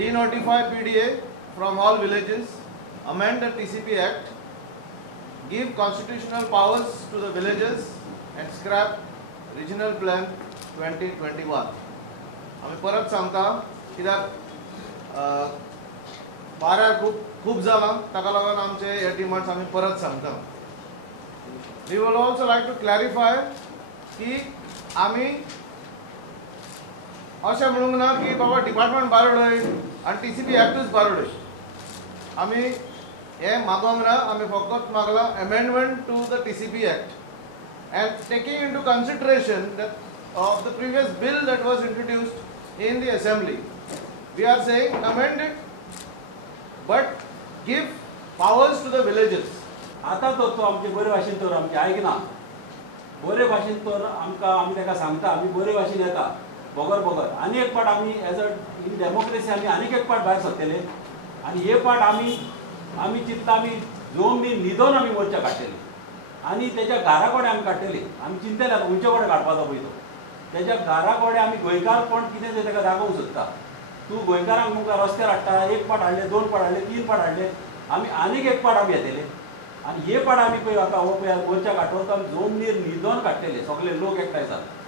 Denotify PDA from all villages, amend the TCP Act, give constitutional powers to the villages and scrap regional plan 2021. आम्ही परत सांगता कित्याक वाऱ्यार खूब जालां ताका लागून आमचे हे डिमांड्स आम्ही परत सांगता. We will also like to clarify की आम्ही अशें म्हणूंक ना की बाबा डिपार्टमेंट भायर उडय आनी TCP एक्टूच भायर उडय. आम्ही हे मागोंक ना, आम्ही फकत मागला amendment to the TCP Act and taking into consideration that of the previous bill that was introduced in the assembly, we are saying amend it but give powers to the villages. आता तो आमचे बरे भाशेन तर आमचे आयकना, बरे भाशेन तर आमकां आमी ताका सांगता, आमी बरे भाशेन येता बगर आनी एक पाट आमी एज अ इन डेमोक्रेसी आमी आनीक एक पाट भायर सरतले आनी हे पाट आमी चिंतता आमी जमनी न्हिदोन आमी मोर्चा काडटले आनी तेज्या घरा कोडे आमी काडटले. आमी चिंतले खंयचे कोडे काडपाचो पळय तो तेज्या घरा कोडे आमी गोंयकार कोण कितें तें ताका दाखोवंक सोदता. तूं गोंयकारांक तुमकां रस्त्यार हाडटा, एक पाट हाडले, दोन पाट हाडले, तीन पाट हाडले, आमी आनीक एक पाट आमी येतले आनी हे पाट आमी पळय आतां हो पळय मोर्चा काडटलो तो आमी जमनीर न्हिदोन काडटले, सगळे लोक एकठांय जाता.